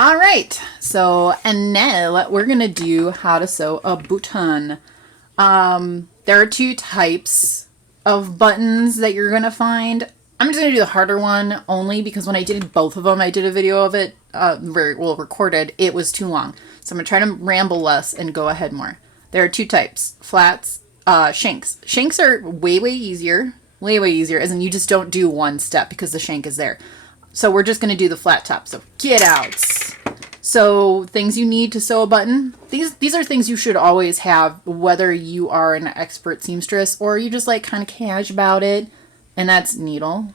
All right, so and now we're gonna do how to sew a button. There are two types of buttons that you're gonna find. I'm just gonna do the harder one only because when I did both of them, I did a video of it, recorded. It was too long, so I'm gonna try to ramble less and go ahead more. There are two types: flats, shanks. Shanks are way easier, way easier, as in you just don't do one step because the shank is there. So we're just going to do the flat top. So get outs. So things you need to sew a button. These are things you should always have, whether you are an expert seamstress or you just like kind of cash about it. And that's needle,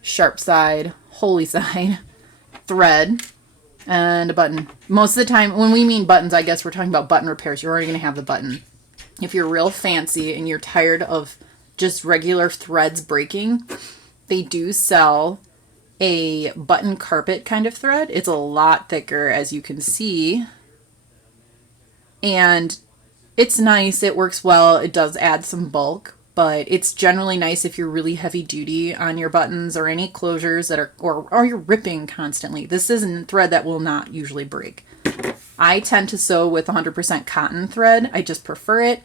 sharp side, holy side, thread, and a button. Most of the time, when we mean buttons, I guess we're talking about button repairs. You're already going to have the button. If you're real fancy and you're tired of just regular threads breaking, they do sell a button carpet kind of thread. It's a lot thicker, as you can see, and it's nice. It works well. It does add some bulk, but it's generally nice if you're really heavy duty on your buttons or any closures that are, or you're ripping constantly. This isn't thread that will not usually break. I tend to sew with 100% cotton thread. I just prefer it.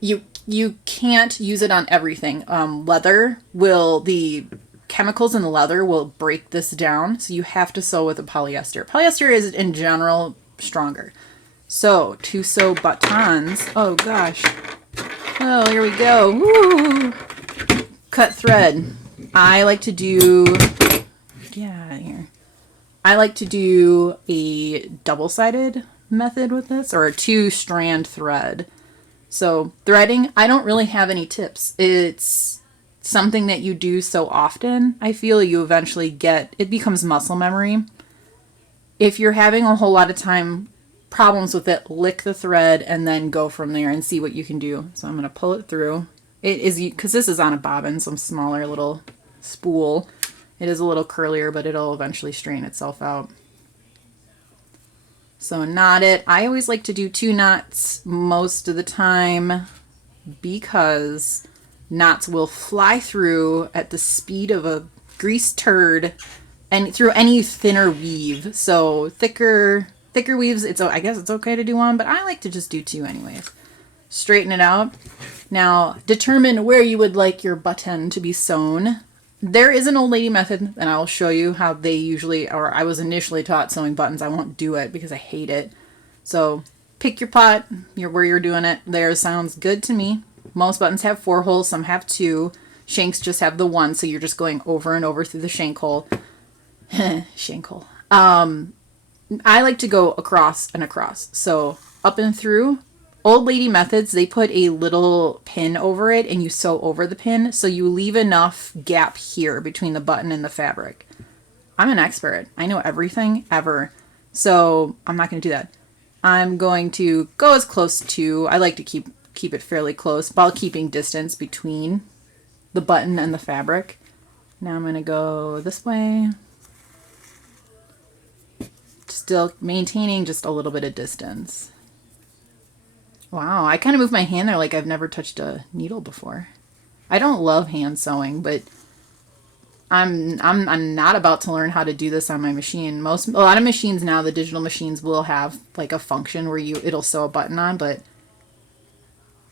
You can't use it on everything. The chemicals in the leather will break this down, so you have to sew with a polyester. Polyester is in general stronger. So to sew buttons, oh gosh, oh here we go. Woo! Cut thread. I like to do, yeah, here. I like to do a double-sided method with this, or a 2-strand thread. So threading, I don't really have any tips. It's something that you do so often, I feel you eventually get, it becomes muscle memory. If you're having a whole lot of problems with it, lick the thread and then go from there and see what you can do. So I'm going to pull it through. It is, because this is on a bobbin, some smaller little spool. It is a little curlier, but it'll eventually straighten itself out. So knot it. I always like to do 2 knots most of the time because knots will fly through at the speed of a greased turd and through any thinner weave. So thicker weaves, I guess it's okay to do 1, but I like to just do 2 anyways. Straighten it out. Now determine where you would like your button to be sewn. There is an old lady method, and I will show you how they usually, or I was initially taught sewing buttons. I won't do it because I hate it. So pick your pot, where you're doing it. There sounds good to me. Most buttons have 4 holes, some have 2. Shanks just have the 1, so you're just going over and over through the shank hole. Shank hole. I like to go across and across. So up and through. Old lady methods, they put a little pin over it and you sew over the pin, so you leave enough gap here between the button and the fabric. I'm an expert. I know everything ever. So I'm not going to do that. I'm going to go as close to, I like to keep it fairly close while keeping distance between the button and the fabric. Now I'm going to go this way. Still maintaining just a little bit of distance. Wow, I kind of moved my hand there like I've never touched a needle before. I don't love hand sewing, but I'm not about to learn how to do this on my machine. A lot of machines now, the digital machines will have like a function where it'll sew a button on, but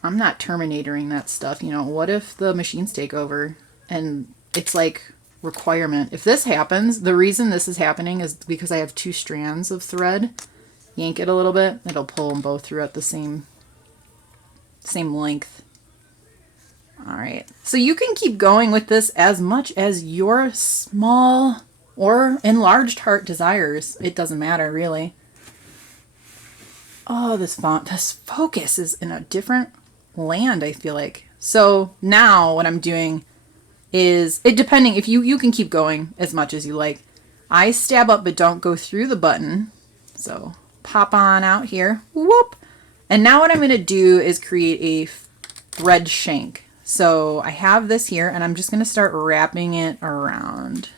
I'm not terminatoring that stuff. What if the machines take over and it's like requirement? If this happens, the reason this is happening is because I have 2 strands of thread. Yank it a little bit, it'll pull them both through at the same length. All right, so you can keep going with this as much as your small or enlarged heart desires. It doesn't matter, really. Oh, this focus is in a different land, I feel like. So now what I'm doing is, depending, if you can keep going as much as you like. I stab up but don't go through the button. So pop on out here, whoop. And now what I'm going to do is create a thread shank. So I have this here and I'm just going to start wrapping it around.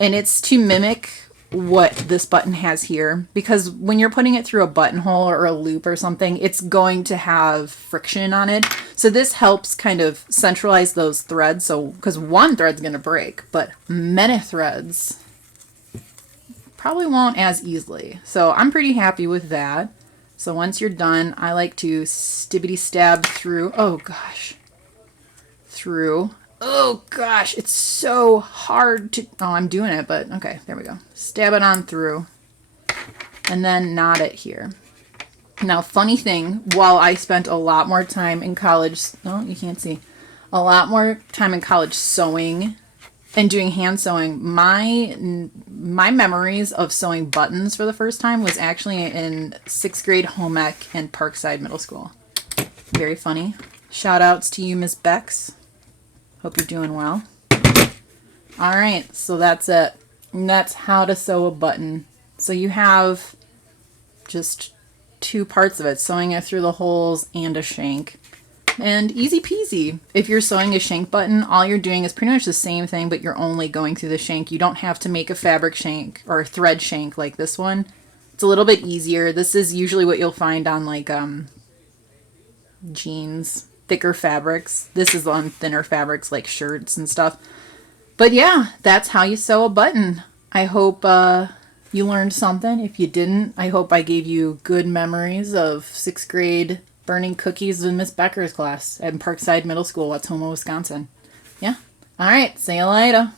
And it's to mimic what this button has here, because when you're putting it through a buttonhole or a loop or something, it's going to have friction on it. So this helps kind of centralize those threads. So, because one thread's going to break, but many threads probably won't as easily. So I'm pretty happy with that. So once you're done, I like to stibbity stab through. Oh gosh. Through. Oh gosh, it's so hard to... Oh, I'm doing it, but okay, there we go. Stab it on through. And then knot it here. Now, funny thing, while I spent a lot more time in college... Oh, you can't see. A lot more time in college sewing and doing hand sewing, my memories of sewing buttons for the first time was actually in 6th grade home ec and Parkside Middle School. Very funny. Shout outs to you, Miss Bex. Hope you're doing well. All right, so that's it. And that's how to sew a button. So you have just 2 parts of it, sewing it through the holes and a shank. And easy peasy. If you're sewing a shank button, all you're doing is pretty much the same thing, but you're only going through the shank. You don't have to make a fabric shank or a thread shank like this one. It's a little bit easier. This is usually what you'll find on like jeans, thicker fabrics. This is on thinner fabrics like shirts and stuff. But yeah, that's how you sew a button. I hope you learned something. If you didn't, I hope I gave you good memories of 6th grade burning cookies in Miss Becker's class at Parkside Middle School, Watoma, Wisconsin. Yeah. All right. See you later.